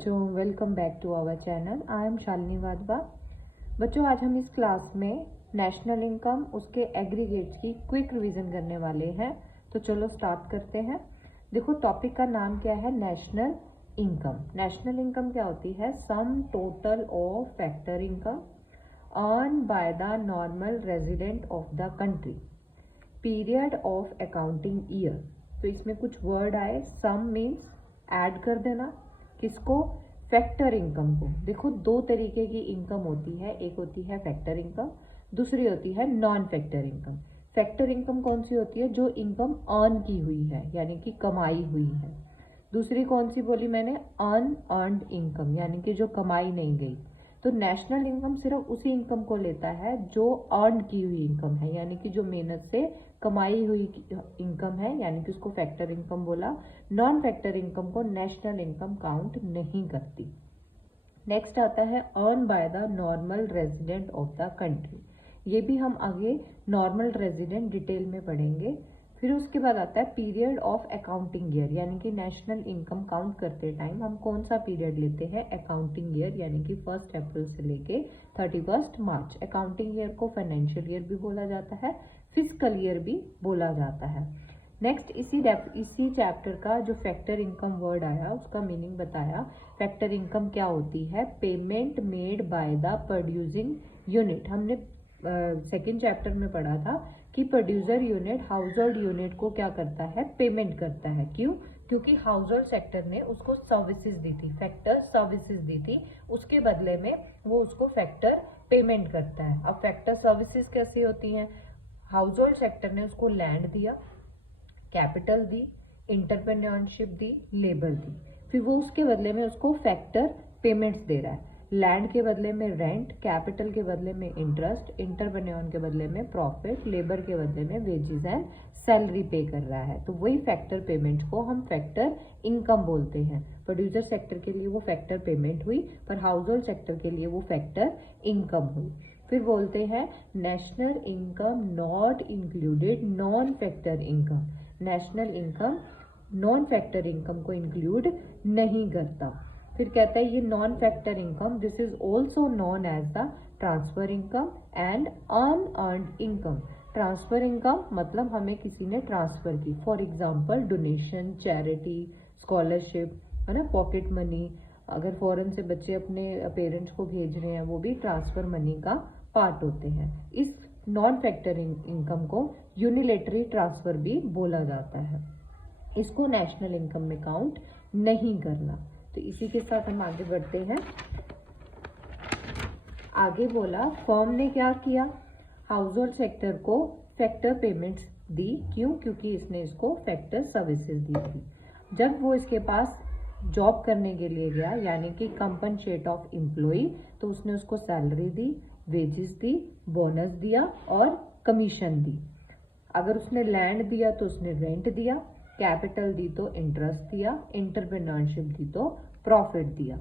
बच्चों, welcome back to our channel. I am Shalini Wadhwa. बच्चों, आज हम इस क्लास में नेशनल इनकम उसके एग्रीगेट्स की क्विक रिवीजन करने वाले हैं। तो चलो स्टार्ट करते हैं। देखो, टॉपिक का नाम क्या है? National income. नेशनल इनकम क्या होती है? Sum total of factor income earn by the normal resident of the country, period of accounting year. तो इसमें कुछ वर्ड आए। सम मीन्स ऐड कर देना। किसको? फैक्टर इनकम को। देखो, दो तरीके की इनकम होती है, एक होती है फैक्टर इनकम, दूसरी होती है non factor income. Factor income कौन सी होती है? जो इनकम अर्न की हुई है, यानी कि कमाई हुई है। दूसरी कौन सी बोली मैंने? अनअर्न्ड इनकम, यानी कि जो कमाई नहीं गई। तो नेशनल इनकम सिर्फ उसी इनकम को लेता है जो अर्न की हुई इनकम है, यानी कि जो मेहनत से कमाई हुई इनकम है, यानी कि उसको फैक्टर इनकम बोला। नॉन फैक्टर इनकम को नेशनल इनकम काउंट नहीं करती। नेक्स्ट आता है earn by the normal resident of the country. ये भी हम आगे नॉर्मल रेजिडेंट डिटेल में पढ़ेंगे। फिर उसके बाद आता है पीरियड ऑफ अकाउंटिंग ईयर, यानी कि नेशनल इनकम काउंट करते टाइम हम कौन सा पीरियड लेते हैं? अकाउंटिंग ईयर, यानी कि 1 अप्रैल से लेके 31 मार्च। अकाउंटिंग ईयर को फाइनेंशियल ईयर भी बोला जाता है, फिजिकल ईयर भी बोला जाता है। नेक्स्ट इसी चैप्टर का जो फैक्टर इनकम वर्ड आया उसका मीनिंग बताया। फैक्टर इनकम क्या होती है? Payment made by the producing unit. हमने सेकेंड चैप्टर में पढ़ा था कि producer unit house hold unit को क्या करता है? पेमेंट करता है। क्यों? क्योंकि हाउस होल्ड सेक्टर ने उसको सर्विसेज दी थी, फैक्टर सर्विसेज दी थी, उसके बदले में वो उसको फैक्टर पेमेंट करता है। अब फैक्टर सर्विसेज कैसी होती हैं? हाउस होल्ड सेक्टर ने उसको लैंड दिया, कैपिटल दी, इंटरप्रेन्योरशिप दी, लेबर दी, फिर वो उसके बदले में उसको फैक्टर पेमेंट्स दे रहा है। लैंड के बदले में रेंट, कैपिटल के बदले में इंटरेस्ट, इंटरप्रेन्योर के बदले में प्रॉफिट, लेबर के बदले में वेजेस एंड सैलरी पे कर रहा है। तो वही फैक्टर पेमेंट को हम फैक्टर इनकम बोलते हैं। प्रोड्यूसर सेक्टर के लिए वो फैक्टर पेमेंट हुई, पर हाउस होल्ड सेक्टर के लिए वो फैक्टर इनकम हुई। फिर बोलते हैं national income not included non factor income. National income non factor income को इंक्लूड नहीं करता। फिर कहता है ये non factor income this is also known as the transfer income and unearned income. Transfer income मतलब हमें किसी ने ट्रांसफर की, for example donation, charity, scholarship, है ना, पॉकेट मनी। अगर फॉरेन से बच्चे अपने पेरेंट्स को भेज रहे हैं वो भी ट्रांसफर मनी का पार्ट होते हैं। इस नॉन फैक्टर इनकम को यूनिलेटरी ट्रांसफर भी बोला जाता है। इसको नेशनल इनकम में काउंट नहीं करना। तो इसी के साथ हम आगे बढ़ते हैं। आगे बोला फर्म ने क्या किया? हाउस होल्ड सेक्टर को फैक्टर पेमेंट्स दी। क्यों? क्योंकि इसने इसको फैक्टर सर्विसेज दी थी। जब वो इसके पास जॉब करने के लिए गया, यानी कि कंपनसेट ऑफ एम्प्लॉय, तो उसने उसको सैलरी दी, वेजेस दी, बोनस दिया और कमीशन दी। अगर उसने लैंड दिया तो उसने रेंट दिया, कैपिटल दी तो इंटरेस्ट दिया, इंटरप्रेन्योरशिप दी तो प्रॉफिट दिया।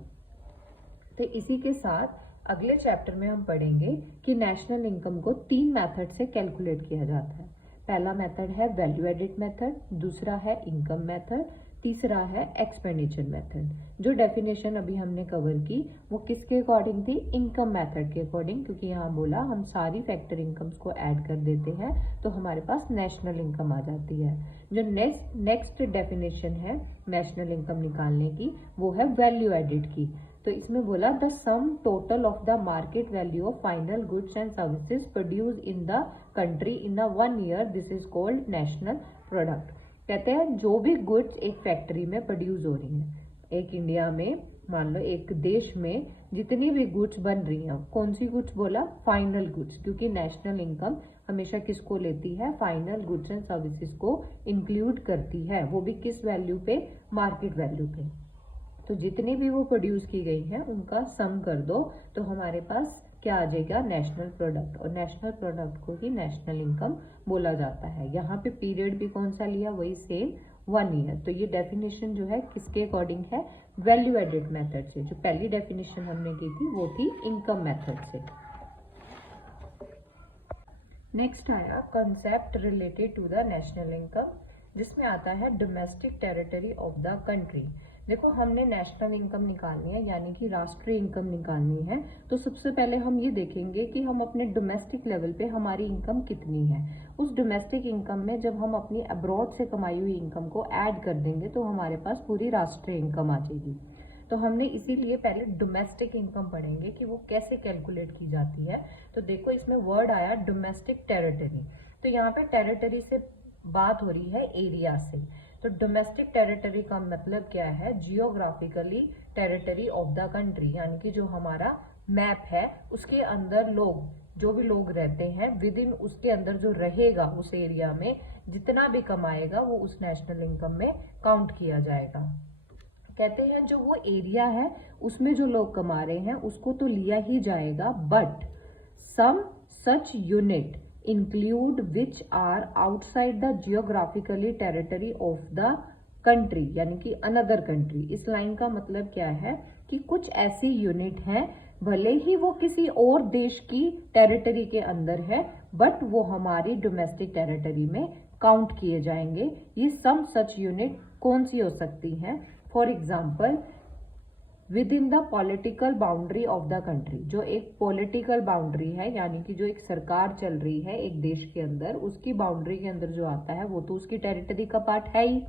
तो इसी के साथ अगले चैप्टर में हम पढ़ेंगे कि नेशनल इनकम को 3 मेथड से कैलकुलेट किया जाता है। पहला मेथड है वैल्यू एडिड मेथड, दूसरा है इनकम मेथड, तीसरा है एक्सपेंडिचर मेथड। जो डेफिनेशन अभी हमने कवर की वो किसके अकॉर्डिंग थी? इनकम मेथड के अकॉर्डिंग, क्योंकि यहाँ बोला हम सारी फैक्टर इनकम्स को ऐड कर देते हैं तो हमारे पास नेशनल इनकम आ जाती है। जो नेक्स्ट डेफिनेशन है नेशनल इनकम निकालने की वो है वैल्यू एडिड की। तो इसमें बोला the sum total of the market value of final goods and services produce in the country in a 1 year, this is called national product. कहते हैं जो भी गुड्स एक फैक्ट्री में प्रोड्यूस हो रही हैं, एक इंडिया में मान लो एक देश में जितनी भी गुड्स बन रही हैं, कौन सी गुड्स बोला? फाइनल गुड्स, क्योंकि नेशनल इनकम हमेशा किसको लेती है? फाइनल गुड्स एंड सर्विसेज को इंक्लूड करती है, वो भी किस वैल्यू पे? मार्केट वैल्यू पे। तो जितनी भी वो प्रोड्यूस की गई है उनका सम कर दो तो हमारे पास क्या आ जाएगा? National product. और नेशनल प्रोडक्ट को ही नेशनल इनकम बोला जाता है। यहाँ पे पीरियड भी कौन सा लिया? वही सेम 1 ईयर। तो ये डेफिनेशन जो है किसके अकॉर्डिंग है? वैल्यू एडिड मेथड से। जो पहली डेफिनेशन हमने की थी वो थी इनकम मेथड से। नेक्स्ट आया concept related to the national income, जिसमें आता है domestic territory of the country. देखो हमने नेशनल इनकम निकालनी है, यानी कि राष्ट्रीय इनकम निकालनी है। तो सबसे पहले हम ये देखेंगे कि हम अपने डोमेस्टिक लेवल पे हमारी इनकम कितनी है। उस डोमेस्टिक इनकम में जब हम अपनी अब्रॉड से कमाई हुई इनकम को ऐड कर देंगे तो हमारे पास पूरी राष्ट्रीय इनकम आ जाएगी। तो हमने इसीलिए पहले डोमेस्टिक इनकम पढ़ेंगे कि वो कैसे कैलकुलेट की जाती है। तो देखो इसमें वर्ड आया डोमेस्टिक टेरिटरी। तो यहाँ पे टेरिटरी से बात हो रही है एरिया से। तो डोमेस्टिक टेरिटरी का मतलब क्या है? Geographically territory of the country, यानी कि जो हमारा मैप है उसके अंदर जो भी लोग रहते हैं विद इन उसके अंदर जो रहेगा उस एरिया में जितना भी कमाएगा वो उस नेशनल इनकम में काउंट किया जाएगा। कहते हैं जो वो एरिया है उसमें जो लोग कमा रहे हैं उसको तो लिया ही जाएगा, but some such unit include which are outside the geographically territory of the country, यानी कि अनदर कंट्री। इस लाइन का मतलब क्या है कि कुछ ऐसी यूनिट हैं भले ही वो किसी और देश की टेरिटरी के अंदर है बट वो हमारी डोमेस्टिक टेरिटरी में काउंट किए जाएंगे। ये सम सच यूनिट कौन सी हो सकती हैं? For example with in the political boundary of the country, जो एक पॉलिटिकल बाउंड्री है यानी कि जो एक सरकार चल रही है एक देश के अंदर, उसकी बाउंड्री के अंदर जो आता है वो तो उसकी टेरिटरी का पार्ट है ही।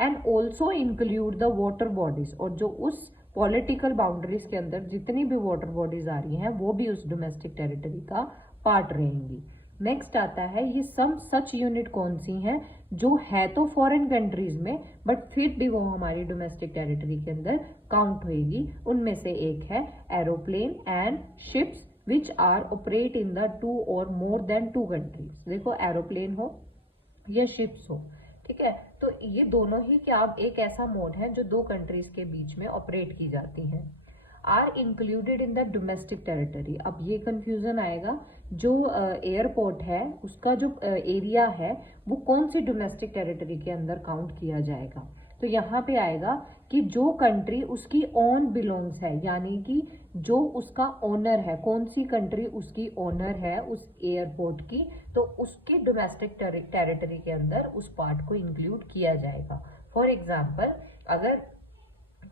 And also include the water bodies, और जो उस पॉलिटिकल बाउंड्रीज के अंदर जितनी भी वाटर बॉडीज आ रही हैं वो भी उस डोमेस्टिक टेरिटरी का पार्ट रहेंगी। नेक्स्ट आता है ये सम सच यूनिट कौन सी हैं जो है तो फॉरेन कंट्रीज में बट फिर भी वो हमारी डोमेस्टिक टेरिटरी के अंदर काउंट होएगी। उनमें से एक है aeroplane and ships which are operate in the 2 और मोर देन 2 कंट्रीज। देखो एरोप्लेन हो या शिप्स हो, ठीक है, तो ये दोनों ही क्या एक ऐसा मोड है जो 2 कंट्रीज के बीच में ऑपरेट की जाती हैं। Are included in the domestic territory. अब ये कंफ्यूजन आएगा, जो एयरपोर्ट है उसका जो एरिया है वो कौन सी डोमेस्टिक टेरिटरी के अंदर काउंट किया जाएगा? तो यहाँ पे आएगा कि जो कंट्री उसकी ओन बिलोंग्स है, यानी कि जो उसका ओनर है, कौन सी कंट्री उसकी ओनर है उस एयरपोर्ट की, तो उसकी डोमेस्टिक टेरिटरी के अंदर उस पार्ट को इंक्लूड किया जाएगा। फॉर एग्जाम्पल अगर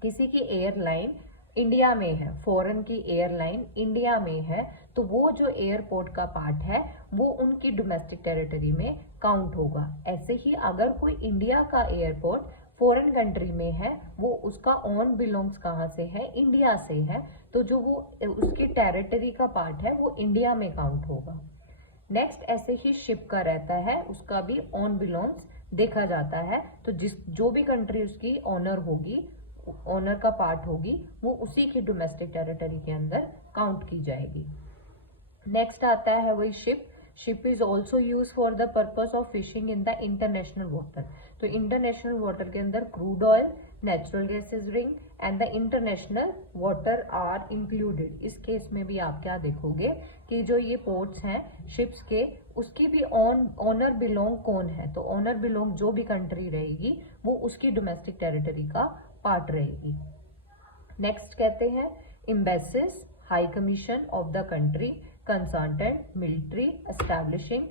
किसी की एयरलाइन इंडिया में है, फॉरेन की एयरलाइन इंडिया में है, तो वो जो एयरपोर्ट का पार्ट है वो उनकी डोमेस्टिक टेरिटरी में काउंट होगा। ऐसे ही अगर कोई इंडिया का एयरपोर्ट फॉरेन कंट्री में है, वो उसका ऑन बिलोंग्स कहाँ से है? इंडिया से है, तो जो वो उसकी टेरिटरी का पार्ट है वो इंडिया में काउंट होगा। नेक्स्ट ऐसे ही शिप का रहता है, उसका भी ऑन बिलोंग्स देखा जाता है, तो जो भी कंट्री उसकी ऑनर होगी, ओनर का पार्ट होगी, वो उसी की डोमेस्टिक टेरिटरी के अंदर काउंट की जाएगी। नेक्स्ट आता है वही ship. Ship is also use for the purpose of fishing in the international water. तो इंटरनेशनल वाटर के अंदर crude oil, natural gases ring and the international water are included. इस केस में भी आप क्या देखोगे कि जो ये पोर्ट्स हैं शिप्स के, उसकी भी ऑनर बिलोंग कौन है? तो ऑनर बिलोंग जो भी कंट्री रहेगी वो उसकी डोमेस्टिक टेरिटरी का पार्ट रहेगी। नेक्स्ट कहते हैं embassies, high commission of the country, consultant, military, establishing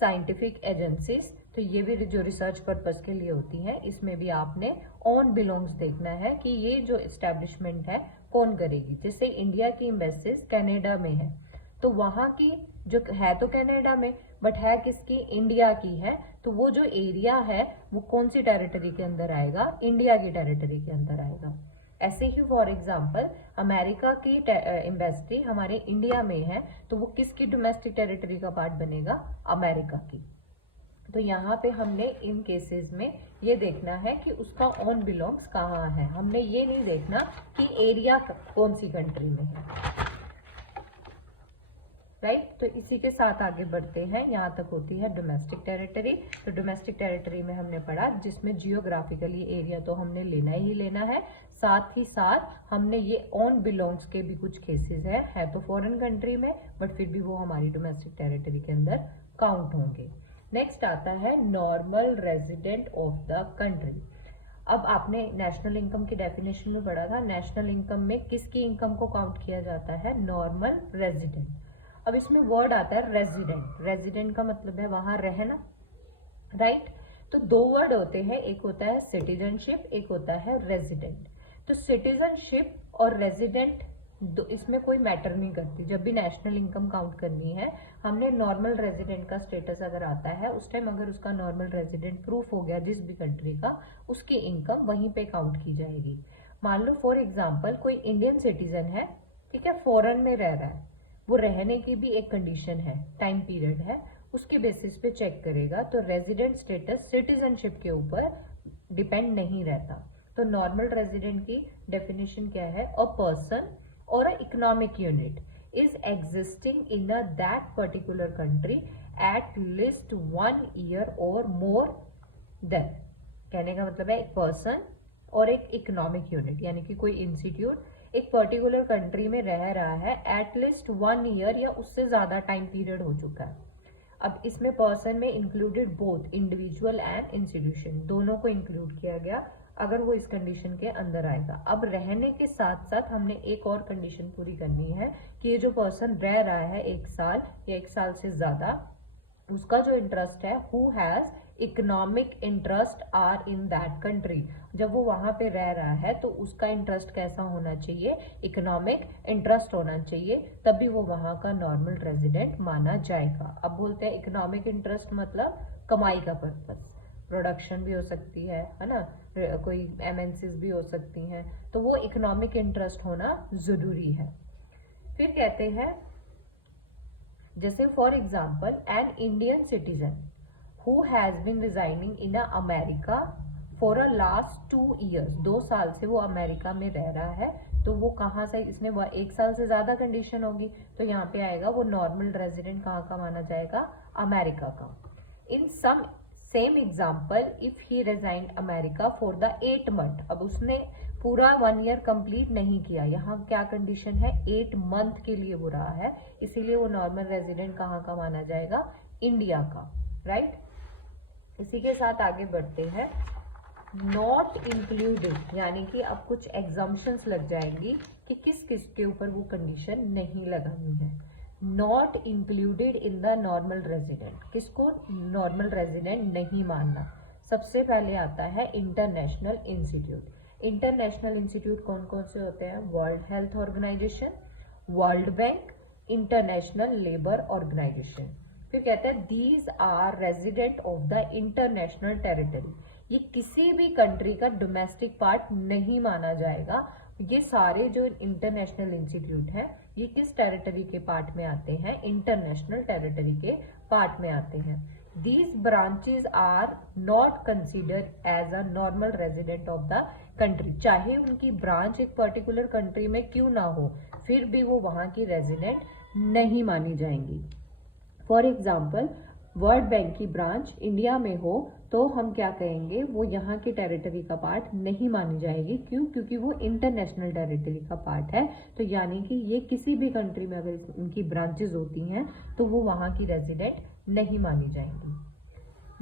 scientific agencies. तो ये भी जो रिसर्च पर्पस के लिए होती हैं, इसमें भी आपने ऑन बिलोंग्स देखना है कि ये जो एस्टैब्लिशमेंट है कौन करेगी। जैसे इंडिया की एम्बेसीज कनाडा में है, तो वहां की जो है तो कनाडा में बट है किसकी? इंडिया की है, तो वो जो एरिया है वो कौन सी टेरिटरी के अंदर आएगा? इंडिया की टेरिटरी के अंदर आएगा। ऐसे ही फॉर एग्जांपल अमेरिका की एम्बेसी हमारे इंडिया में है, तो वो किसकी डोमेस्टिक टेरिटरी का पार्ट बनेगा? अमेरिका की। तो यहाँ पे हमने इन केसेस में ये देखना है कि उसका ऑन बिलोंग्स कहाँ है, हमने ये नहीं देखना कि एरिया कौन सी कंट्री में है, राइट। तो इसी के साथ आगे बढ़ते हैं, यहाँ तक होती है डोमेस्टिक टेरिटरी। तो डोमेस्टिक टेरिटरी में हमने पढ़ा जिसमें जियोग्राफिकली एरिया तो हमने लेना ही लेना है, साथ ही साथ हमने ये ऑन बिलोंग्स के भी कुछ केसेस है तो फॉरेन कंट्री में बट फिर भी वो हमारी डोमेस्टिक टेरिटरी के अंदर काउंट होंगे। नेक्स्ट आता है normal resident of the country. अब आपने नेशनल इनकम की डेफिनेशन में पढ़ा था, नेशनल इनकम में किसकी इनकम को काउंट किया जाता है? Normal resident. अब इसमें वर्ड आता है रेजिडेंट। रेजिडेंट का मतलब है वहां रहना, राइट। तो 2 वर्ड होते हैं, एक होता है सिटीजनशिप, एक होता है रेजिडेंट। तो सिटीजनशिप और रेजिडेंट इसमें कोई मैटर नहीं करती। जब भी नेशनल इनकम काउंट करनी है, हमने नॉर्मल रेजिडेंट का स्टेटस अगर आता है उस टाइम अगर उसका नॉर्मल रेजिडेंट प्रूफ हो गया जिस भी कंट्री का, उसकी इनकम वहीं पे काउंट की जाएगी। मान लो फॉर एग्जाम्पल कोई इंडियन सिटीजन है, ठीक है, फॉरेन में रह रहा है, वो रहने की भी एक कंडीशन है, टाइम पीरियड है, उसके बेसिस पे चेक करेगा। तो रेजिडेंट स्टेटस सिटीजनशिप के ऊपर डिपेंड नहीं रहता। तो नॉर्मल रेजिडेंट की डेफिनेशन क्या है? A person or an economic unit is existing in that particular country at least 1 year or more than। कहने का मतलब है एक पर्सन और एक इकोनॉमिक यूनिट यानी कि कोई इंस्टीट्यूट एक पर्टिकुलर कंट्री में रह रहा है एट लीस्ट 1 ईयर या उससे ज्यादा टाइम पीरियड हो चुका है। अब इसमें पर्सन में included both individual and institution, दोनों को इंक्लूड किया गया अगर वो इस कंडीशन के अंदर आएगा। अब रहने के साथ साथ हमने एक और कंडीशन पूरी करनी है कि ये जो पर्सन रह रहा है 1 साल या 1 साल से ज्यादा, उसका जो इंटरेस्ट है who has economic interest are in that country. जब वो वहां पे रह रहा है तो उसका इंटरेस्ट कैसा होना चाहिए? इकोनॉमिक इंटरेस्ट होना चाहिए, तभी वो वहां का नॉर्मल रेजिडेंट माना जाएगा। अब बोलते हैं इकोनॉमिक इंटरेस्ट मतलब कमाई का पर्पस, प्रोडक्शन भी हो सकती है ना, कोई एमएनसीज भी हो सकती हैं, तो वो इकोनॉमिक इंटरेस्ट होना जरूरी है। फिर कहते हैं जैसे for example an Indian citizen who has been resigning in America for a last 2 years, 2 साल से वो अमेरिका में रह रहा है, तो वो कहाँ से, इसमें 1 साल से ज्यादा कंडीशन होगी, तो यहाँ पे आएगा वो नॉर्मल रेजिडेंट कहाँ का माना जाएगा? अमेरिका का। In sum same example if he resigned America for the 8 month, अब उसने पूरा 1 ईयर कंप्लीट नहीं किया, यहाँ क्या कंडीशन है? 8 मंथ के लिए वो रहा है, इसीलिए वो नॉर्मल रेजिडेंट कहाँ का माना जाएगा? इंडिया का, राइट। इसी के साथ आगे बढ़ते हैं। नॉट इंक्लूडेड, यानी कि अब कुछ एग्जम्पशंस लग जाएंगी कि किस किस के ऊपर वो कंडीशन नहीं लगानी है। Not included in the normal resident, किसको नॉर्मल रेजिडेंट नहीं मानना? सबसे पहले आता है इंटरनेशनल इंस्टीट्यूट। इंटरनेशनल इंस्टीट्यूट कौन कौन से होते हैं? World Health Organization, World Bank, International Labour Organization. फिर कहते हैं these are resident of the international territory, ये किसी भी कंट्री का डोमेस्टिक पार्ट नहीं माना जाएगा। ये सारे जो इंटरनेशनल इंस्टीट्यूट हैं ये किस टेरिटरी के पार्ट में आते हैं? इंटरनेशनल टेरिटरी के पार्ट में आते हैं। These branches are not considered as a normal resident of the country, चाहे उनकी ब्रांच एक पर्टिकुलर कंट्री में क्यों ना हो, फिर भी वो वहां की रेजिडेंट नहीं मानी जाएंगी। फॉर एग्जाम्पल वर्ल्ड बैंक की ब्रांच इंडिया में हो तो हम क्या कहेंगे? वो यहाँ की टेरिटरी का पार्ट नहीं मानी जाएगी। क्यों? क्योंकि वो इंटरनेशनल टेरिटरी का पार्ट है, तो यानी कि ये किसी भी कंट्री में अगर इनकी ब्रांचेस होती हैं तो वो वहां की रेजिडेंट नहीं मानी जाएंगी।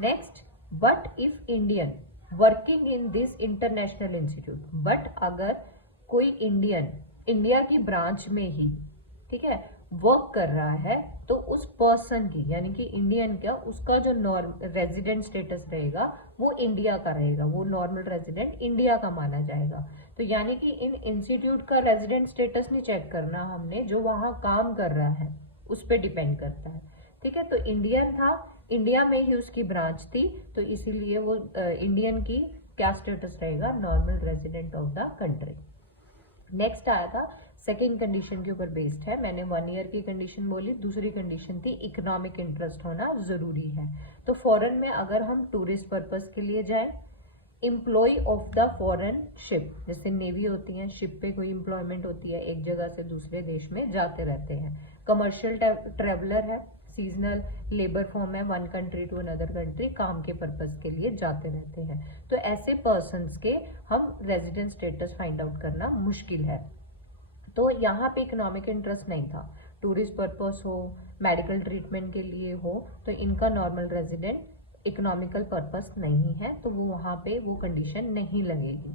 Next, but if Indian working in this international institute, but अगर कोई इंडियन इंडिया की ब्रांच में ही, ठीक है, वर्क कर रहा है, तो उस पर्सन की यानी कि इंडियन का उसका जो रेजिडेंट स्टेटस रहेगा वो इंडिया का रहेगा, वो नॉर्मल रेजिडेंट इंडिया का माना जाएगा। तो यानी कि इन इंस्टीट्यूट का रेजिडेंट स्टेटस नहीं चेक करना हमने, जो वहां काम कर रहा है उस पर डिपेंड करता है, ठीक है। तो इंडियन था, इंडिया में ही उसकी ब्रांच थी, तो इसीलिए वो इंडियन की क्या स्टेटस रहेगा? Normal resident of the country. Next आया था सेकेंड कंडीशन के ऊपर बेस्ड है, मैंने 1 ईयर की कंडीशन बोली, दूसरी कंडीशन थी इकोनॉमिक इंटरेस्ट होना जरूरी है। तो फॉरेन में अगर हम टूरिस्ट पर्पस के लिए जाएं, employ of the foreign ship, जैसे नेवी होती है, शिप पे कोई एम्प्लॉयमेंट होती है, एक जगह से दूसरे देश में जाते रहते हैं। कमर्शियल ट्रेवलर है, सीजनल लेबर फॉर्म है, 1 कंट्री टू अनदर कंट्री काम के पर्पस के लिए जाते रहते हैं। तो ऐसे पर्सन्स के हम रेजिडेंट स्टेटस फाइंड आउट करना मुश्किल है। तो यहाँ पे इकोनॉमिक इंटरेस्ट नहीं था, टूरिस्ट पर्पस हो, मेडिकल ट्रीटमेंट के लिए हो, तो इनका नॉर्मल रेजिडेंट इकोनॉमिकल पर्पस नहीं है, तो वो वहां पे वो कंडीशन नहीं लगेगी।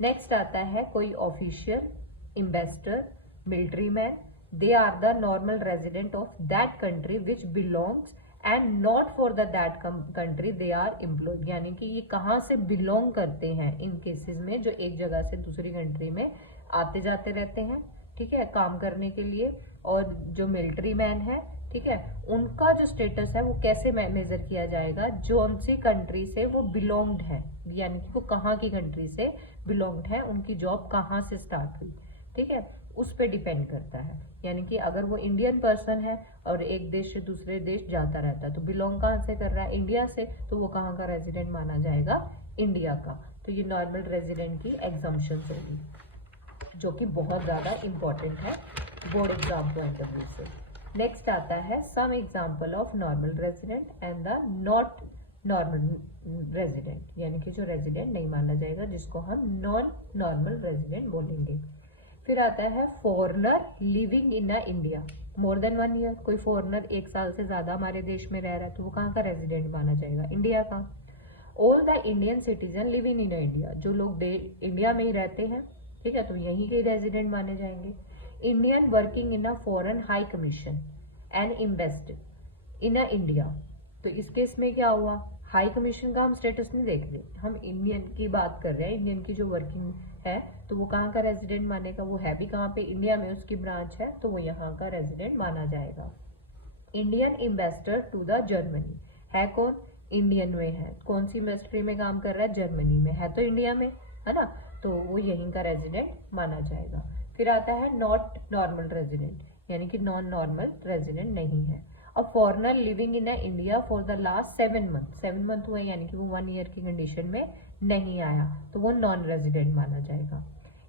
नेक्स्ट आता है कोई official, investor, military man, they are the normal resident of that country which belongs and not for that country they are employed, यानी कि ये कहाँ से बिलोंग करते हैं इन केसेस में, जो एक जगह से दूसरी कंट्री में आते जाते रहते हैं, ठीक है, काम करने के लिए। और जो मिलिट्री मैन है, ठीक है, उनका जो स्टेटस है वो कैसे मेजर किया जाएगा, जो उनसी कंट्री से वो बिलोंग्ड है, यानी कि वो कहाँ की कंट्री से बिलोंग्ड है, उनकी जॉब कहाँ से स्टार्ट हुई, ठीक है, उस पर डिपेंड करता है। यानी कि अगर वो इंडियन पर्सन है और एक देश से दूसरे देश जाता रहता है, तो बिलोंग कहाँ से कर रहा है, इंडिया से, तो वो कहाँ का रेजिडेंट माना जाएगा, इंडिया का। तो ये नॉर्मल रेजिडेंट की एग्जम्पशन होगी, जो कि बहुत ज्यादा इंपॉर्टेंट है board exam point of view से। नेक्स्ट आता है some example of normal resident and the not normal resident, यानी कि जो रेजिडेंट नहीं माना जाएगा, जिसको हम नॉन नॉर्मल रेजिडेंट बोलेंगे। फिर आता है foreigner living in India more than 1 year, कोई फॉरनर 1 साल से ज्यादा हमारे देश में रह रहा है, तो वो कहाँ का रेजिडेंट माना जाएगा, इंडिया का। All the Indian citizen living in India, जो लोग इंडिया में ही रहते हैं, ठीक है, तो यहीं के रेजिडेंट माने जाएंगे। Indian working in a foreign high commission and invest in a India, तो इस केस में क्या हुआ, हाई कमीशन का हम स्टेटस नहीं देख रहे, हम इंडियन की बात कर रहे हैं। इंडियन की जो वर्किंग है तो वो कहाँ का रेजिडेंट मानेगा, वो है भी कहाँ पे, इंडिया में उसकी ब्रांच है, तो वो यहाँ का रेजिडेंट माना जाएगा। Indian investor to the Germany, है कौन, इंडियन में है, कौन सी इंडस्ट्री में काम कर रहा है, जर्मनी में है, तो इंडिया में है ना, तो वो यहीं का रेजिडेंट माना जाएगा। फिर आता है नॉट नॉर्मल रेजिडेंट, यानी कि नॉन नॉर्मल रेजिडेंट नहीं है। अब foreigner living in India for the last 7 month हुए, यानी कि वो 1 ईयर की कंडीशन में नहीं आया, तो वो नॉन रेजिडेंट माना जाएगा।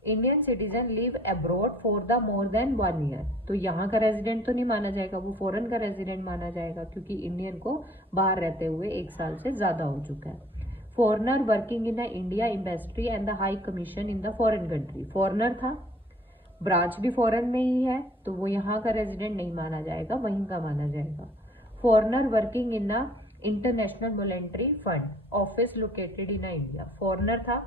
Indian citizen live abroad for the more than 1 year, तो यहाँ का रेजिडेंट तो नहीं माना जाएगा, वो फॉरेन का रेजिडेंट माना जाएगा, क्योंकि इंडियन को बाहर रहते हुए 1 साल से ज्यादा हो चुका है। Foreigner working in India industry and the high commission in the foreign country, foreigner था, ब्रांच भी फॉरेन में ही है, तो वो यहाँ का रेजिडेंट नहीं माना जाएगा, वहीं का माना जाएगा। Foreigner working in a international monetary fund office located in India, foreigner था,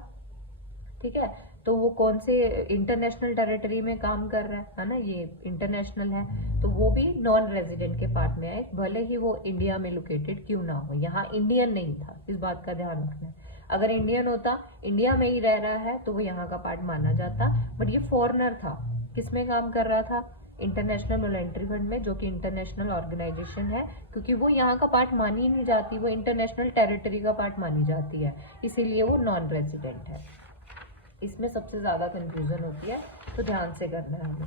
ठीक है, तो वो कौन से इंटरनेशनल टेरिटरी में काम कर रहा है ना, ये इंटरनेशनल है, तो वो भी नॉन रेजिडेंट के पार्ट में है, भले ही वो इंडिया में लोकेटेड क्यों ना हो। यहाँ इंडियन नहीं था, इस बात का ध्यान रखना है, अगर इंडियन होता, इंडिया में ही रह रहा है, तो वो यहाँ का पार्ट माना जाता, बट ये फॉरनर था, किसमें काम कर रहा था, इंटरनेशनल मॉनेटरी फंड में, जो कि इंटरनेशनल ऑर्गेनाइजेशन है, क्योंकि वो यहाँ का पार्ट मानी ही नहीं जाती, वो इंटरनेशनल टेरिटरी का पार्ट मानी जाती है, इसीलिए वो नॉन रेजिडेंट है। इसमें सबसे ज्यादा कंफ्यूजन होती है, तो ध्यान से करना है हमें।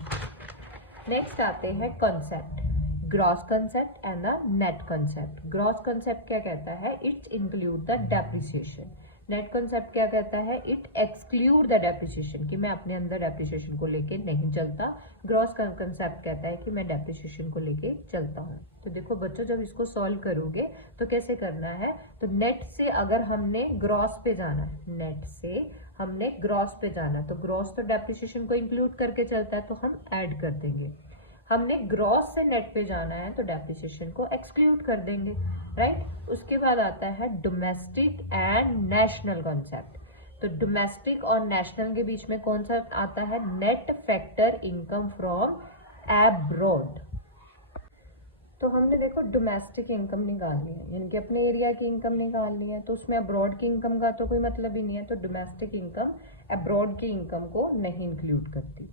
नेक्स्ट आते हैं concept, gross concept and the net concept. Gross concept क्या कहता है, it's include the depreciation. Net concept क्या कहता है, इट एक्सक्लूड द डेप्रिसिएशन, कि मैं अपने अंदर डेप्रिसिएशन को लेके नहीं चलता। ग्रॉस कंसेप्ट कहता है कि मैं डेप्रिसिएशन को लेके चलता हूँ। तो देखो बच्चों, जब इसको सॉल्व करोगे तो कैसे करना है, तो नेट से अगर हमने ग्रॉस पे जाना है, नेट से हमने ग्रॉस पे जाना, तो ग्रॉस तो डेप्रिसिएशन को इंक्लूड करके चलता है, तो हम ऐड कर देंगे। हमने ग्रॉस से नेट पे जाना है, तो डेप्रिसिएशन को एक्सक्लूड कर देंगे, राइट। उसके बाद आता है डोमेस्टिक एंड नेशनल कॉन्सेप्ट। तो डोमेस्टिक और नेशनल के बीच में कौन सा आता है, net factor income from abroad. तो हमने देखो डोमेस्टिक इनकम निकालनी है, यानी कि अपने एरिया की इनकम निकालनी है, तो उसमें अब्रॉड की इनकम का तो कोई मतलब ही नहीं है, तो डोमेस्टिक इनकम अब्रॉड की इनकम को नहीं इंक्लूड करती।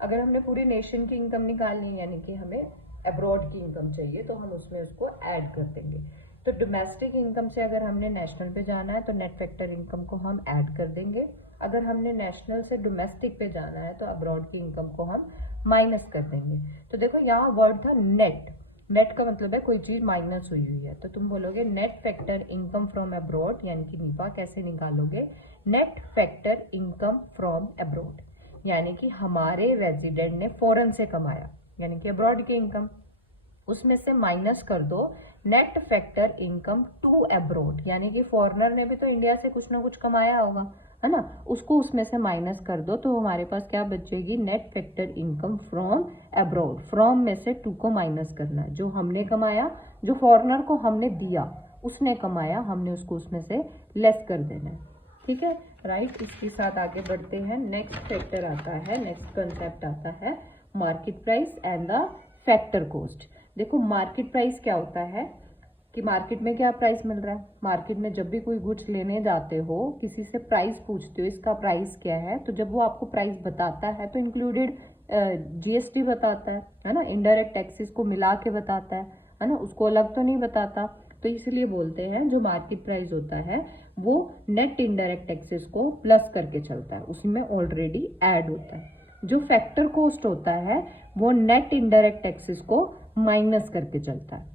अगर हमने पूरी नेशन की इनकम निकालनी है, यानी कि हमें अब्रॉड की इनकम चाहिए, तो हम उसमें उसको ऐड कर देंगे। तो डोमेस्टिक इनकम से अगर हमने नेशनल पे जाना है, तो नेट फैक्टर इनकम को हम ऐड कर देंगे। अगर हमने नेशनल से डोमेस्टिक पे जाना है, तो अब्रॉड की इनकम को हम माइनस कर देंगे। तो देखो यहाँ वर्ड था नेट, नेट का मतलब है कोई चीज माइनस हुई हुई है, तो तुम बोलोगे net factor income from abroad, यानी कि निपा कैसे निकालोगे, net factor income from abroad, यानी कि हमारे रेजिडेंट ने फॉरेन से कमाया, यानी कि अब्रॉड की इनकम, उसमें से माइनस कर दो net factor income to abroad, यानी कि फॉरेनर ने भी तो इंडिया से कुछ ना कुछ कमाया होगा, है ना, उसको उसमें से माइनस कर दो, तो हमारे पास क्या बचेगी, net factor income from abroad. From में से टू को माइनस करना है, जो हमने कमाया, जो फॉरेनर को हमने दिया, उसने कमाया, हमने उसको उसमें से लेस कर देना है, ठीक है, राइट। इसके साथ आगे बढ़ते हैं। नेक्स्ट फैक्टर आता है, नेक्स्ट कंसेप्ट आता है market price and the factor cost. देखो मार्केट प्राइस क्या होता है, कि मार्केट में क्या प्राइस मिल रहा है। मार्केट में जब भी कोई गुड्स लेने जाते हो, किसी से प्राइस पूछते हो इसका प्राइस क्या है, तो जब वो आपको प्राइस बताता है तो इंक्लूडेड जीएसटी बताता है ना, इनडायरेक्ट टैक्सेस को मिला के बताता है ना, उसको अलग तो नहीं बताता। तो इसलिए बोलते हैं जो मार्केट प्राइस होता है वो नेट इनडायरेक्ट टैक्सेस को प्लस करके चलता है, उसमें ऑलरेडी ऐड होता है। जो फैक्टर कॉस्ट होता है वो नेट इनडायरेक्ट टैक्सेस को माइनस करके चलता है।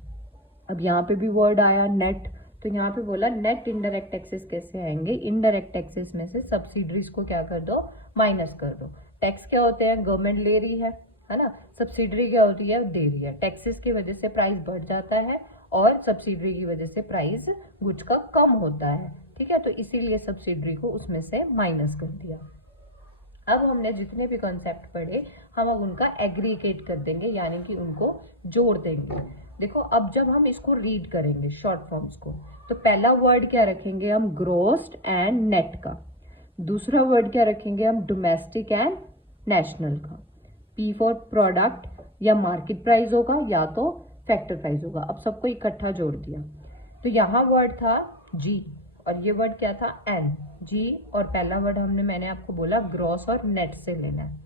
अब यहाँ पे भी वर्ड आया नेट, तो यहाँ पे बोला नेट इनडायरेक्ट टैक्सेस कैसे आएंगे, इनडायरेक्ट टैक्सेस में से सब्सिडरीज को क्या कर दो, माइनस कर दो। टैक्स क्या होते हैं, गवर्नमेंट ले रही है ना, सब्सिडरी क्या होती है, दे रही है। टैक्सेस की वजह से प्राइस बढ़ जाता है और सब्सिडरी की वजह से प्राइस गुड्स का कम होता है, ठीक है। तो इसीलिए सब्सिडरी को उसमें से माइनस कर दिया। अब हमने जितने भी कॉन्सेप्ट पढ़े हम अब उनका एग्रीगेट कर देंगे, यानी कि उनको जोड़ देंगे। देखो अब जब हम इसको रीड करेंगे शॉर्ट फॉर्म्स को, तो पहला वर्ड क्या रखेंगे हम, ग्रॉस एंड नेट का। दूसरा वर्ड क्या रखेंगे हम, डोमेस्टिक एंड नेशनल का। पी फॉर प्रोडक्ट या मार्केट प्राइस होगा या तो फैक्टर प्राइस होगा। अब सबको इकट्ठा जोड़ दिया, तो यहाँ वर्ड था जी और ये वर्ड क्या था, एन। जी और पहला वर्ड मैंने आपको बोला ग्रॉस और नेट से लेना है।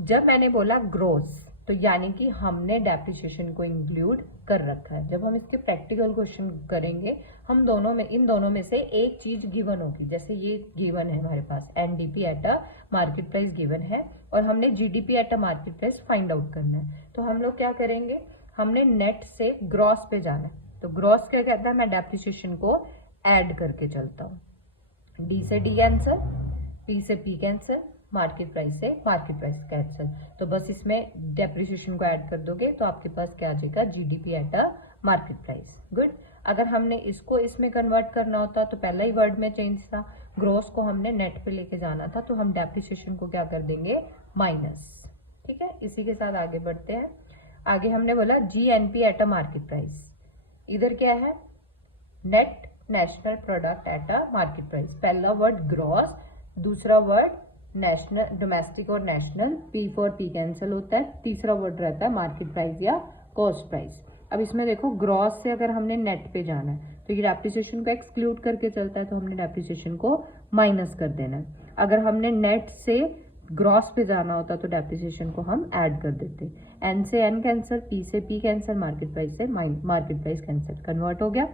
जब मैंने बोला ग्रॉस तो यानी कि हमने डेप्रिसिएशन को इंक्लूड कर रखा है। जब हम इसके प्रैक्टिकल क्वेश्चन करेंगे हम इन दोनों में से एक चीज गिवन होगी। जैसे ये गिवन है हमारे पास, NDP at a market price given है और हमने GDP at a market price find out करना है। तो हम लोग क्या करेंगे, हमने नेट से ग्रॉस पे जाना है। तो ग्रॉस क्या कहता है, मैं डेप्रिसिएशन को ऐड करके चलता हूँ। डी से डी कैंसल, पी से पी कैंसल, मार्केट प्राइस से मार्केट प्राइस कैंसल। तो बस इसमें डेप्रिसिएशन को ऐड कर दोगे तो आपके पास क्या आ जाएगा, GDP at a market price. Good. अगर हमने इसको इसमें कन्वर्ट करना होता तो पहला ही वर्ड में चेंज था, ग्रॉस को हमने नेट पे लेके जाना था, तो हम डेप्रिसिएशन को क्या कर देंगे, माइनस। ठीक है, इसी के साथ आगे बढ़ते हैं। आगे हमने बोला GNP eight a market price. इधर क्या है, net national product at a market price. पहला वर्ड ग्रॉस, दूसरा वर्ड नेशनल, डोमेस्टिक और national, P for P cancel होता है। तीसरा वर्ड रहता है मार्केट प्राइस या कॉस्ट प्राइस। अब इसमें देखो ग्रॉस से अगर हमने नेट पे जाना है तो ये डेप्रिसिएशन को एक्सक्लूड करके चलता है, तो हमने डेप्रिसिएशन को माइनस कर देना है। अगर हमने नेट से ग्रॉस पे जाना होता तो डेप्रिसिएशन को हम ऐड कर देते। एन से एन कैंसिल, पी से पी कैंसिल, मार्केट प्राइस से मार्केट प्राइस कैंसिल, कन्वर्ट हो गया।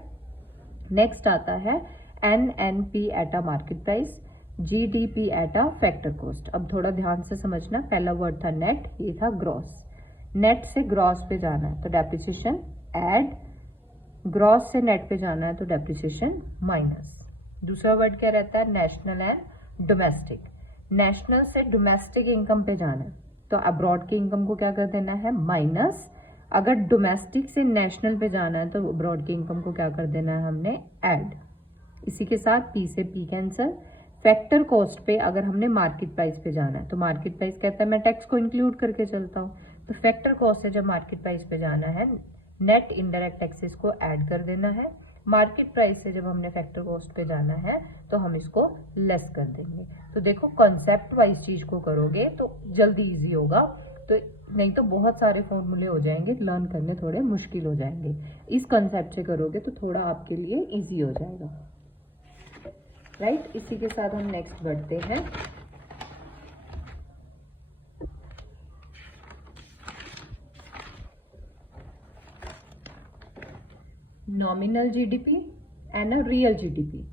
नेक्स्ट आता है NNP eight a market price, GDP at a factor cost. अब थोड़ा ध्यान से समझना, पहला वर्ड था नेट, ये था ग्रॉस। नेट से ग्रॉस पे जाना है तो डेप्रिसिएशन ऐड, ग्रॉस से नेट पे जाना है तो डेप्रिसिएशन माइनस। दूसरा वर्ड क्या रहता है, नेशनल एंड डोमेस्टिक। नेशनल से डोमेस्टिक इनकम पे जाना है तो अब्रॉड की इनकम को क्या कर देना है, माइनस। अगर डोमेस्टिक से नेशनल पे जाना है तो अब्रॉड की इनकम को क्या कर देना है हमने, ऐड। इसी के साथ पी से पी कैंसिल। फैक्टर कॉस्ट पे अगर हमने मार्केट प्राइस पे जाना है तो मार्केट प्राइस कहता है मैं टैक्स को इंक्लूड करके चलता हूँ, तो फैक्टर कॉस्ट से जब मार्केट प्राइस पे जाना है नेट इनडायरेक्ट टैक्सेस को ऐड कर देना है। मार्केट प्राइस से जब हमने फैक्टर कॉस्ट पे जाना है तो हम इसको लेस कर देंगे। तो देखो कॉन्सेप्ट वाइज चीज को करोगे तो जल्दी इजी होगा, तो नहीं तो बहुत सारे फॉर्मूले हो जाएंगे, लर्न करने थोड़े मुश्किल हो जाएंगे। इस कॉन्सेप्ट से करोगे तो थोड़ा आपके लिए इजी हो जाएगा, राइट। इसी के साथ हम नेक्स्ट बढ़ते हैं। Nominal GDP and a real GDP.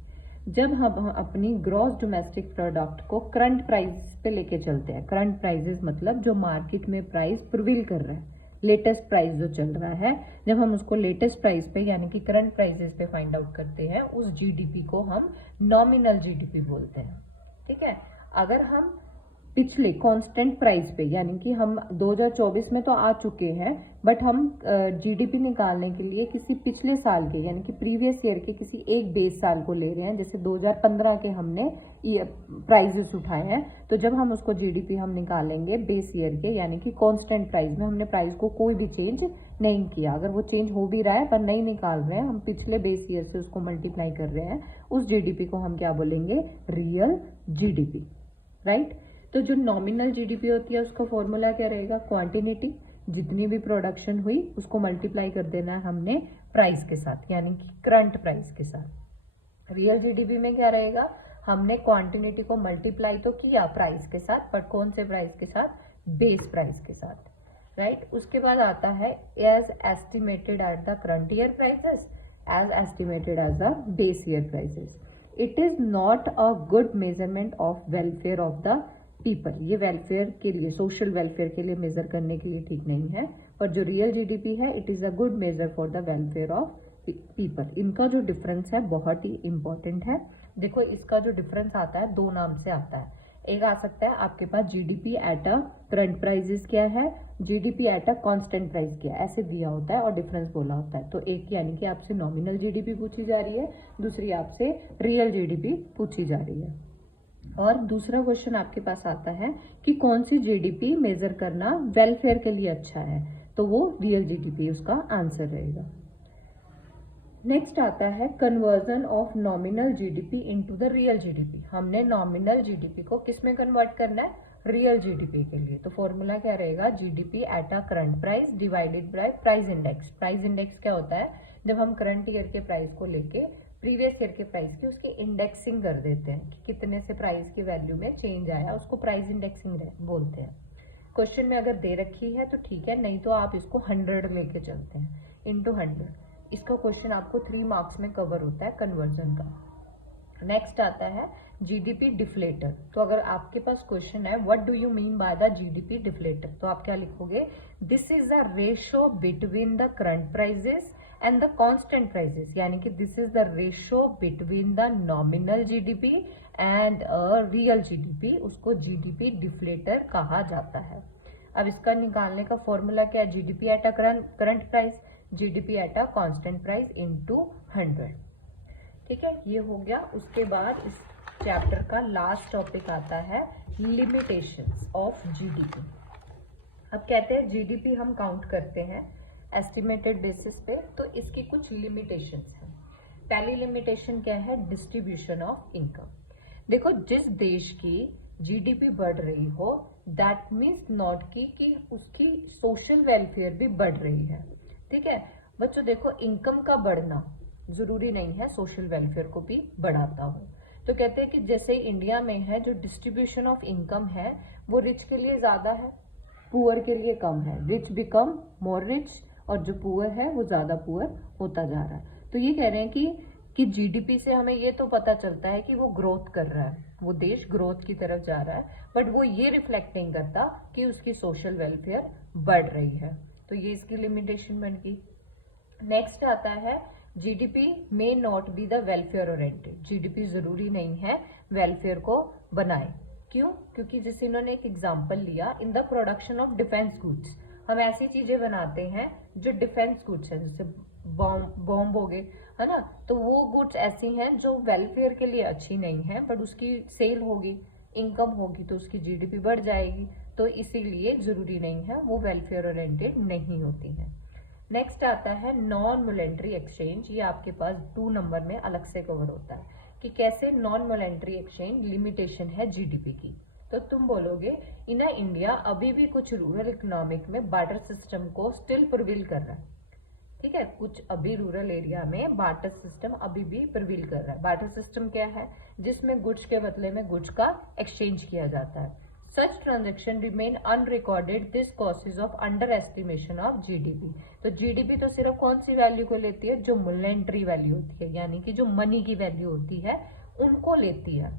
जब हम अपनी ग्रॉस डोमेस्टिक प्रोडक्ट को करंट प्राइस पे लेके चलते हैं, करंट प्राइसेस मतलब जो मार्केट में प्राइस प्रिवील कर रहा है, लेटेस्ट प्राइस जो चल रहा है, जब हम उसको लेटेस्ट प्राइस पे यानी कि करंट प्राइसेस पे फाइंड आउट करते हैं, उस जीडीपी को हम नॉमिनल जीडीपी बोलते हैं। ठीक है, अगर हम पिछले कांस्टेंट प्राइस पे यानी कि हम 2024 में तो आ चुके हैं, बट हम जीडीपी निकालने के लिए किसी पिछले साल के यानी कि प्रीवियस ईयर के किसी एक बेस साल को ले रहे हैं, जैसे 2015 के हमने प्राइजेस उठाए हैं, तो जब हम उसको जीडीपी हम निकालेंगे बेस ईयर के यानी कि कांस्टेंट प्राइस में, हमने प्राइस को कोई भी चेंज नहीं किया। अगर वो चेंज हो भी रहा है पर नहीं निकाल रहे हैं, हम पिछले बेस ईयर से उसको मल्टीप्लाई कर रहे हैं, उस जीडीपी को हम क्या बोलेंगे, रियल जीडीपी, राइट। तो जो नॉमिनल जीडीपी होती है उसका फॉर्मूला क्या रहेगा, क्वांटिटी जितनी भी प्रोडक्शन हुई उसको मल्टीप्लाई कर देना है हमने प्राइस के साथ, यानी कि करंट प्राइस के साथ। रियल जीडीपी में क्या रहेगा, हमने क्वांटिटी को मल्टीप्लाई तो किया प्राइस के साथ, बट कौन से प्राइस के साथ, बेस प्राइस के साथ, राइट। उसके बाद आता है as estimated at the current year prices, as estimated as the base year prices. It is not a good measurement of welfare of the people. ये वेलफेयर के लिए, सोशल वेलफेयर के लिए मेजर करने के लिए ठीक नहीं है, पर जो रियल जीडीपी है it is a good measure for the welfare of people. इनका जो डिफरेंस है बहुत ही इंपॉर्टेंट है। देखो इसका जो डिफरेंस आता है दो नाम से आता है। एक आ सकता है आपके पास GDP at a current prices क्या है, GDP at a constant price क्या है, ऐसे दिया होता है और डिफरेंस बोला होता है। तो एक यानी कि आपसे नॉमिनल जीडीपी पूछी जा रही है, दूसरी आपसे रियल जीडीपी पूछी जा रही है। और दूसरा क्वेश्चन आपके पास आता है कि कौन सी जीडीपी मेजर करना वेलफेयर के लिए अच्छा है, तो वो रियल जीडीपी उसका आंसर रहेगा। नेक्स्ट आता है conversion of nominal GDP into the real GDP. हमने नॉमिनल जीडीपी को किस में कन्वर्ट करना है, रियल जीडीपी के लिए। तो फॉर्मूला क्या रहेगा, GDP at a current price divided by price index. Price index क्या होता है, जब हम करंट ईयर के प्राइस को लेके प्रीवियस ईयर के प्राइस की उसकी इंडेक्सिंग कर देते हैं कि कितने से प्राइस की वैल्यू में चेंज आया, उसको प्राइस इंडेक्सिंग बोलते हैं। क्वेश्चन में अगर दे रखी है तो ठीक है, नहीं तो आप इसको 100 लेके चलते हैं, इंटू 100। इसका क्वेश्चन आपको 3 मार्क्स में कवर होता है कन्वर्जन का। नेक्स्ट आता है जीडीपी डिफ्लेटर। तो अगर आपके पास क्वेश्चन है what do you mean by the GDP deflator, तो आप क्या लिखोगे, this is the ratio between the current prices and the constant prices, यानी कि this is the ratio between the nominal GDP and real GDP, उसको GDP deflator कहा जाता है। अब इसका निकालने का फॉर्मूला क्या है, GDP at a current price, GDP at a constant price into 100। ठीक है, ये हो गया। उसके बाद इस चैप्टर का लास्ट टॉपिक आता है लिमिटेशंस ऑफ जीडीपी। अब कहते हैं जीडीपी हम काउंट करते हैं एस्टिमेटेड बेसिस पे, तो इसकी कुछ लिमिटेशंस हैं। पहली लिमिटेशन क्या है, डिस्ट्रीब्यूशन ऑफ इनकम। देखो जिस देश की जीडीपी बढ़ रही हो दैट मीन्स नॉट कि उसकी सोशल वेलफेयर भी बढ़ रही है। ठीक है बच्चों, देखो इनकम का बढ़ना जरूरी नहीं है सोशल वेलफेयर को भी बढ़ाता हो। तो कहते हैं कि जैसे इंडिया में है जो डिस्ट्रीब्यूशन ऑफ इनकम है वो रिच के लिए ज्यादा है, पुअर के लिए कम है। रिच बिकम मोर रिच और जो पुअर है वो ज्यादा पुअर होता जा रहा है। तो ये कह रहे हैं कि जीडीपी से हमें ये तो पता चलता है कि वो ग्रोथ कर रहा है, वो देश ग्रोथ की तरफ जा रहा है, बट वो ये रिफ्लेक्ट नहीं करता कि उसकी सोशल वेलफेयर बढ़ रही है। तो ये इसकी लिमिटेशन बन गई। नेक्स्ट आता है GDP may not be the welfare oriented. GDP जरूरी नहीं है वेलफेयर को बनाए। क्यों? क्योंकि जैसे इन्होंने एक एग्जांपल लिया, in the production of defence goods, हम ऐसी चीजें बनाते हैं जो डिफेंस गुड्स हैं, जैसे बॉम्ब हो गए, है ना, तो वो गुड्स ऐसी हैं जो वेलफेयर के लिए अच्छी नहीं है, बट उसकी सेल होगी, इनकम होगी तो उसकी जीडीपी बढ़ जाएगी। तो इसीलिए जरूरी नहीं है वो वेलफेयर ओरिएंटेड नहीं होती है। नेक्स्ट आता है नॉन मॉनेटरी एक्सचेंज। ये आपके पास 2 नंबर में अलग से कवर होता है कि कैसे नॉन मॉनेटरी एक्सचेंज लिमिटेशन है जीडीपी की। तो तुम बोलोगे इन इंडिया अभी भी कुछ रूरल इकोनॉमिक में बार्टर सिस्टम को स्टिल प्रिवील कर रहा है। ठीक है, कुछ अभी रूरल एरिया में बार्टर सिस्टम अभी भी प्रिवील कर रहा है। बार्टर सिस्टम क्या है, जिसमें गुड्स के बदले में गुड्स का एक्सचेंज किया जाता है। Such transaction remain unrecorded, this causes of under estimation of GDP. तो जीडीपी तो सिर्फ कौन सी वैल्यू को लेती है, जो मॉनेटरी वैल्यू होती है, यानी कि जो मनी की वैल्यू होती है उनको लेती है।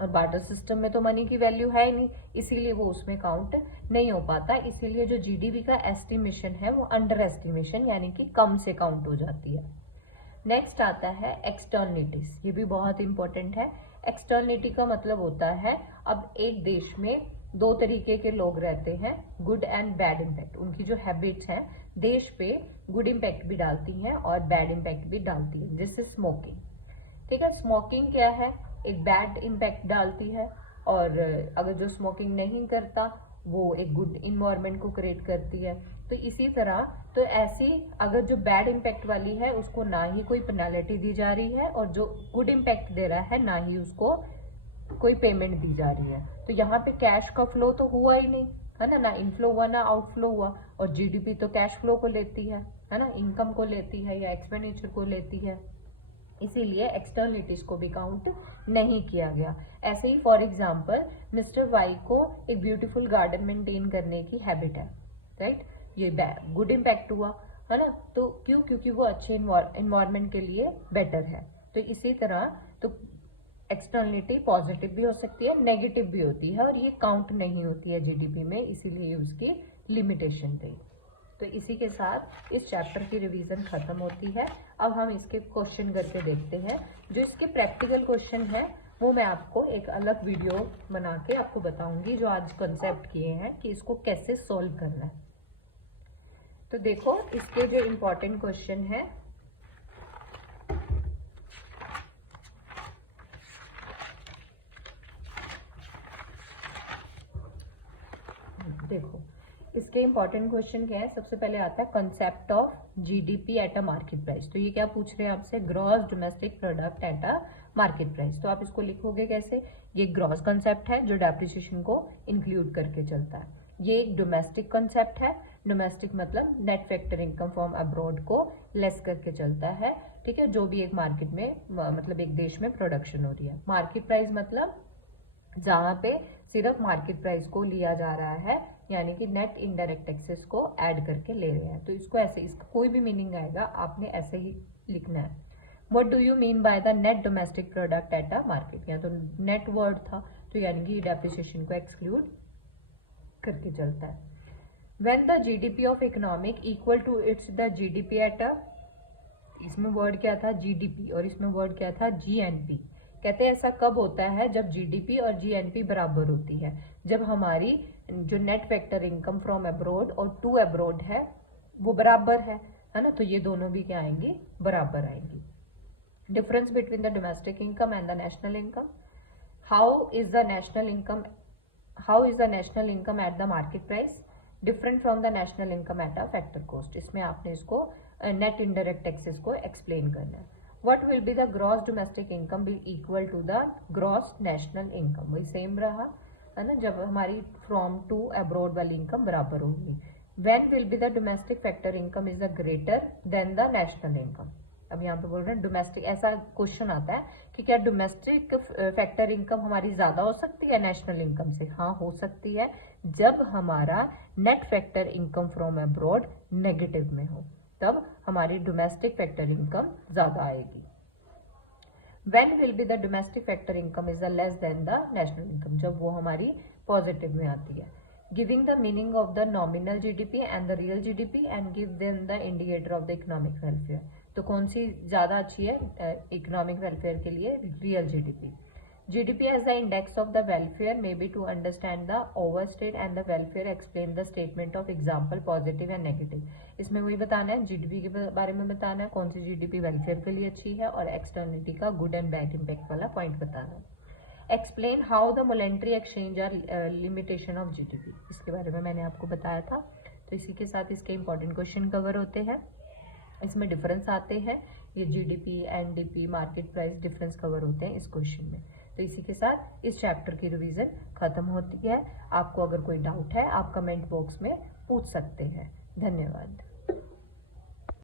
और बार्टर सिस्टम में तो मनी की वैल्यू है ही नहीं, इसीलिए वो उसमें काउंट नहीं हो पाता। इसीलिए जो जीडीपी का एस्टिमेशन है वो अंडर एस्टिमेशन यानी कि कम से काउंट हो जाती है। नेक्स्ट आता है एक्सटर्निटीज। ये भी बहुत इंपॉर्टेंट है। एक्सटर्निटी का मतलब होता है, अब एक देश में 2 तरीके के लोग रहते हैं, गुड एंड बैड इम्पैक्ट। उनकी जो हैबिट्स हैं देश पे गुड इम्पैक्ट भी डालती हैं और बैड इम्पैक्ट भी डालती है, जैसे स्मोकिंग। ठीक है, स्मोकिंग क्या है, एक बैड इम्पैक्ट डालती है, और अगर जो स्मोकिंग नहीं करता वो एक गुड इन्वायरमेंट को क्रिएट करती है। तो इसी तरह तो ऐसी अगर जो बैड इम्पैक्ट वाली है उसको ना ही कोई पेनल्टी दी जा रही है, और जो गुड इम्पैक्ट दे रहा है ना ही उसको कोई पेमेंट दी जा रही है। तो यहाँ पे कैश का फ्लो तो हुआ ही नहीं, है ना इनफ्लो हुआ ना आउटफ्लो हुआ। और जीडीपी तो कैश फ्लो को लेती है ना, इनकम को लेती है या एक्सपेंडिचर को लेती है, इसीलिए एक्सटर्नलिटीज को भी काउंट नहीं किया गया। ऐसे ही फॉर एग्जांपल मिस्टर वाई को एक ब्यूटीफुल गार्डन मेंटेन करने की हैबिट है, राइट, ये गुड इम्पैक्ट हुआ, है ना। तो क्यों? क्योंकि वो अच्छे इन्वायरमेंट के लिए बेटर है। तो इसी तरह तो एक्सटर्नलिटी पॉजिटिव भी हो सकती है, नेगेटिव भी होती है, और ये काउंट नहीं होती है जीडीपी में, इसीलिए उसकी लिमिटेशन थी। तो इसी के साथ इस चैप्टर की रिवीजन खत्म होती है। अब हम इसके क्वेश्चन करके देखते हैं। जो इसके प्रैक्टिकल क्वेश्चन है वो मैं आपको एक अलग वीडियो बना के आपको बताऊंगी, जो आज कंसेप्ट किए हैं कि इसको कैसे सॉल्व करना है। तो देखो इसके जो इम्पोर्टेंट क्वेश्चन है, देखो इसके इंपॉर्टेंट क्वेश्चन क्या है। सबसे पहले आता है concept of GDP at a market price. तो ये क्या पूछ रहे हैं आपसे? Gross domestic product at a market price. तो आप इसको लिखोगे कैसे? ये ग्रॉस कंसेप्ट है जो डेप्रिसिएशन को इंक्लूड करके चलता है। ये एक डोमेस्टिक कंसेप्ट है। डोमेस्टिक मतलब net factor income from abroad को लेस करके चलता है, ठीक है, जो भी एक मार्केट में मतलब एक देश में प्रोडक्शन हो रही है। मार्केट प्राइस मतलब जहां पे सिर्फ मार्केट प्राइस को लिया जा रहा है, यानी कि नेट इनडायरेक्ट टैक्सेस को ऐड करके ले रहे हैं। तो इसको ऐसे, इसका कोई भी मीनिंग आएगा आपने ऐसे ही लिखना है। What do you mean by the net domestic product at a market? या तो नेट वर्ड था, तो यानी कि डेप्रिसिएशन को एक्सक्लूड करके चलता है। When the GDP of economic equal to it's the GDP at a, इसमें वर्ड क्या था? जीडीपी, और इसमें वर्ड क्या था? जीएनपी। कहते हैं ऐसा कब होता है? जब जीडीपी और जीएनपी बराबर होती है, जब हमारी जो net factor income from abroad और टू अब्रॉड है वो बराबर है ना। तो ये दोनों भी क्या आएंगी? बराबर आएंगी। Difference between the domestic income and the national income. How is the national income at the market price different from the national income at a factor cost? इसमें आपने इसको नेट इनडायरेक्ट टैक्सेस को एक्सप्लेन करना है। What will be the gross domestic income will equal to the gross national income? वही same रहा, है ना, जब हमारी फ्रॉम टू अब्रॉड वाली इनकम बराबर होगी। When will be the domestic factor income is greater than the national income? अब यहाँ पे बोल रहे हैं डोमेस्टिक, ऐसा क्वेश्चन आता है कि क्या डोमेस्टिक फैक्टर इनकम हमारी ज्यादा हो सकती है नेशनल इनकम से? हाँ, हो सकती है, जब हमारा net factor income from abroad negative में हो, तब हमारी डोमेस्टिक फैक्टर इनकम ज्यादा आएगी। When will be the domestic factor income is less than the national income? जब वो हमारी पॉजिटिव में आती है। Giving the meaning of the nominal GDP and the real GDP and give them the indicator of the economic welfare. तो कौन सी ज्यादा अच्छी है इकोनॉमिक वेलफेयर के लिए? Real GDP. GDP as the index of the welfare may be to understand the overstate and the welfare explain the statement of example positive and negative. इसमें वही बताना है, जीडीपी के बारे में बताना है, कौन सी जीडीपी वेलफेयर के लिए अच्छी है, और एक्सटर्निटी का गुड एंड बैड इम्पैक्ट वाला पॉइंट बताना है। Explain how the monetary exchange are limitation of GDP, इसके बारे में मैंने आपको बताया था। तो इसी के साथ इसके इंपॉर्टेंट क्वेश्चन कवर होते हैं। इसमें डिफरेंस आते हैं, ये GDP, NDP, market price difference cover होते हैं इस क्वेश्चन में। तो इसी के साथ इस चैप्टर की रिवीजन खत्म होती है। आपको अगर कोई डाउट है आप कमेंट बॉक्स में पूछ सकते हैं। धन्यवाद।